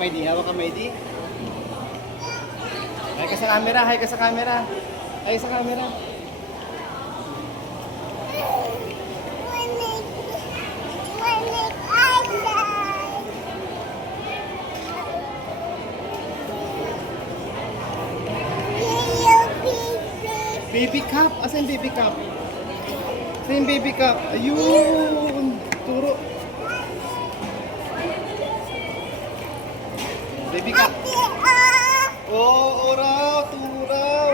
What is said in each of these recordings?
kamay di. Hawak kamay di. Hay ka sa camera. Hay ka sa camera. Hay sa camera. Baby cup. Asan yung baby cup? Asan yung baby cup? Ayun. Turo. Baby cup. Oh, oraw. Turaw.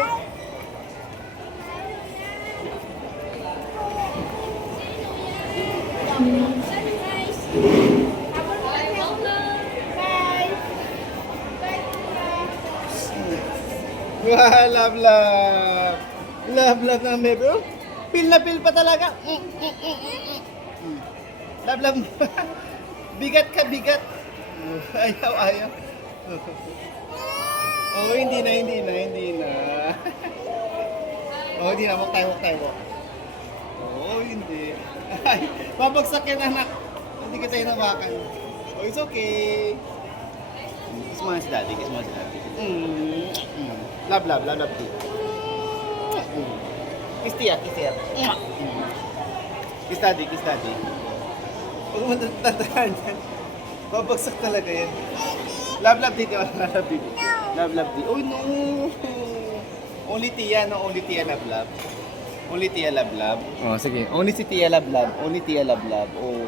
Wow, love, love. Love, love ng bebe. Oh, feel na feel pa talaga. Love, love. Bigat ka, bigat. Ayaw, ayaw. Oh, hindi na, hindi na, hindi na. Oh, hindi na. Walk tayo, walk tayo, walk. Oh, hindi. Ay, babagsak yan, anak. Hindi kita hinawakan. Oh, it's okay. Kiss mo nga si daddy, kiss mo nga si daddy. Love, love, love, love. Kiss tiya, kiss tiya. Kiss daddy, kiss daddy. Huwag mo tatandaan yan. Babagsak talaga yan. Love, love dito, love, love dito. Love, love dito. Oh, no. Only Tia, no? Only Tia, love, love. Only Tia, love, love. Oh, sige. Only si Tia, love, love. Only Tia, love, love. Oh.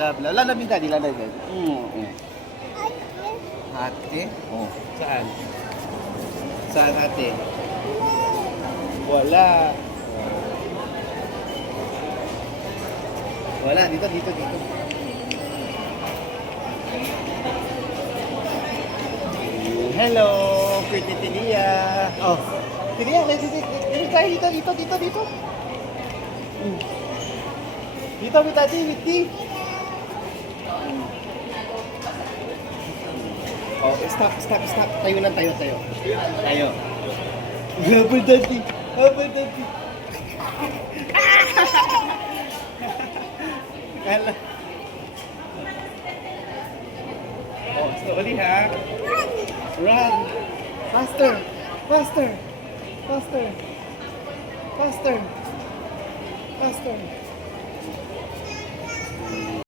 Love, love. Love, love yung daddy, love, love. Ate? Oh, saan? Saan ate? Wala. Wala, dito, dito, dito. Hello, pretty Tilia. Oh, Tilia, dito tayo, dito, dito, dito, dito. Dito, with daddy, with tea. Oh, stop, stop, stop. Tayo lang, tayo, tayo. Tayo. Habal daddy. Habal daddy. Kala. Oh, slowly ha. Run. Faster. Faster. Faster. Faster. Faster.